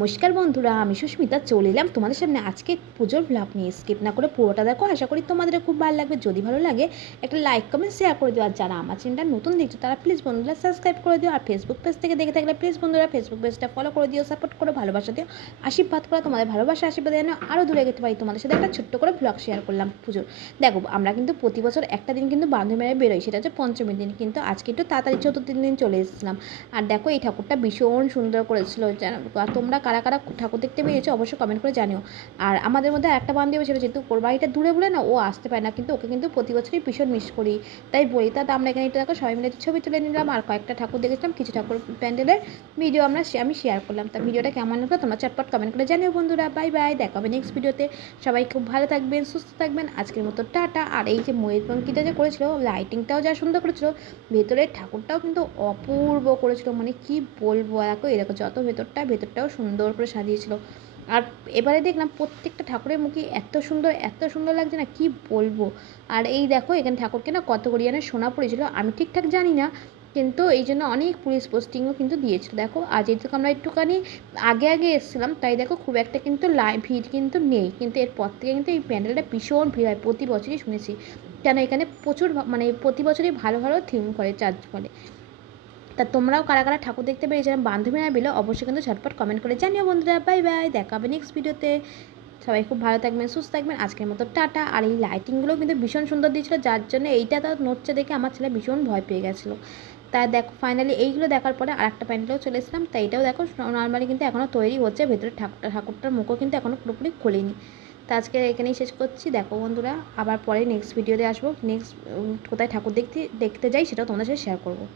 নমস্কার বন্ধুরা, আমি সুস্মিতা চলে এলাম তোমাদের সামনে আজকে পুজোর ব্লগ নিয়ে। স্কিপ না করে পুরোটা দেখো, আশা করি তোমাদের খুব ভালো লাগবে। যদি ভালো লাগে একটা লাইক কমেন্ট শেয়ার করে দিও। আর যারা আমার চ্যানেলটা নতুন দেখছো তারা প্লিজ বন্ধুরা সাবস্ক্রাইব করে দিও। আর ফেসবুক পেজ থেকে দেখে থাকলে প্লিজ বন্ধুরা ফেসবুক পেজটা ফলো করে দিও, সাপোর্ট করো, ভালোবাসা দিও, আশীর্বাদ করো। তোমাদের ভালোবাসা আশীর্বাদ যেন আরও দূরে যেতে পারি। তোমাদের সাথে একটা ছোট্ট করে ব্লগ শেয়ার করলাম পুজোর। দেখো, আমরা কিন্তু প্রতি বছর একটা দিন কিন্তু বান্ধবী মেলায় বেরোই, সেটা হচ্ছে পঞ্চমীর দিন। কিন্তু আজকে একটু তাড়াতাড়ি চতুর্থ দিন চলে এসেছিলাম। আর দেখো, এই ঠাকুরটা ভীষণ সুন্দর করেছিল। আর তোমরা কারা কারা ঠাকুর দেখতে বেরিয়েছো অবশ্যই কমেন্ট করে জানিও। আর আমাদের মধ্যে একটা বান্ধবী ছিল, যেহেতু ওর বাড়িটা দূরে বলে না, ও আসতে পারে না, কিন্তু ওকে কিন্তু প্রতি বছরই ভীষণ মিস করি। তাই বলি, তা আমরা এখানে একটু দেখো সবাই মিলে ছবি তুলে নিলাম। আর কয়েকটা ঠাকুর দেখেছিলাম, কিছু ঠাকুর প্যান্ডেলের ভিডিও আমি শেয়ার করলাম। তা ভিডিওটা কেমন লাগলো তোমরা চটপট কমেন্ট করে জানিও বন্ধুরা। বাই বাই, দেখা হবে নেক্সট ভিডিওতে। সবাই খুব ভালো থাকবেন, সুস্থ থাকবেন। আজকের মতো টাটা। আর এই যে ময়ূরপঙ্খীটা যে করেছিল, লাইটিংটাও যা সুন্দর করেছিল, ভেতরের ঠাকুরটাও কিন্তু অপূর্ব করেছিল, মানে কি বলবো। দেখো, এরকম যত ভেতরটাও সুন্দর করে সাজিয়েছিল। আর এবারে দেখলাম প্রত্যেকটা ঠাকুরের মুখে এত সুন্দর লাগছে না, কি বলবো। আর এই দেখো, এখানে ঠাকুরকে না কত করিয়ানের সোনা পড়েছিল আমি ঠিকঠাক জানি না, কিন্তু এই জন্য অনেক পুলিশ পোস্টিংও কিন্তু দিয়েছিল। দেখো, আজ যেহেতু আমরা একটুখানি আগে আগে এসেছিলাম, তাই দেখো খুব একটা কিন্তু ভিড় কিন্তু নেই। কিন্তু এরপর থেকে কিন্তু এই প্যান্ডেলটা ভীষণ ভিড় হয়, প্রতি বছরই শুনেছি। কেন এখানে প্রচুর মানে প্রতি বছরই ভালো ভালো থিম করে, চার্জ করে। তা তোমরাও কারা কারা ঠাকুর দেখতে পেরেছিলাম বান্ধবীরা মিলে অবশ্যই কিন্তু ঝটপট কমেন্ট করে জানিও বন্ধুরা। বাই বাই, দেখা হবে নেক্সট ভিডিওতে। সবাই খুব ভালো থাকবেন, সুস্থ থাকবেন। আজকের মতো টাটা। আর এই লাইটিংগুলো কিন্তু ভীষণ সুন্দর দিয়েছিল, যার জন্য এইটা তার নড়ছে দেখে আমার ছেলে ভীষণ ভয় পেয়ে গেছিলো। তা দেখো, ফাইনালি এইগুলো দেখার পরে আর একটা প্যান্ডেলেও চলে এসেছিলাম। তাই এটাও দেখো নর্মালি কিন্তু এখনও তৈরি হচ্ছে, ভেতরে ঠাকুরটার মুখও কিন্তু এখনও পুরোপুরি খোলেনি। তা আজকে এখানেই শেষ করছি। দেখো বন্ধুরা, আবার পরে নেক্সট ভিডিওতে আসবো। নেক্সট কোথায় ঠাকুর দেখতে দেখতে যাই সেটাও তোমাদের সাথে শেয়ার করবো।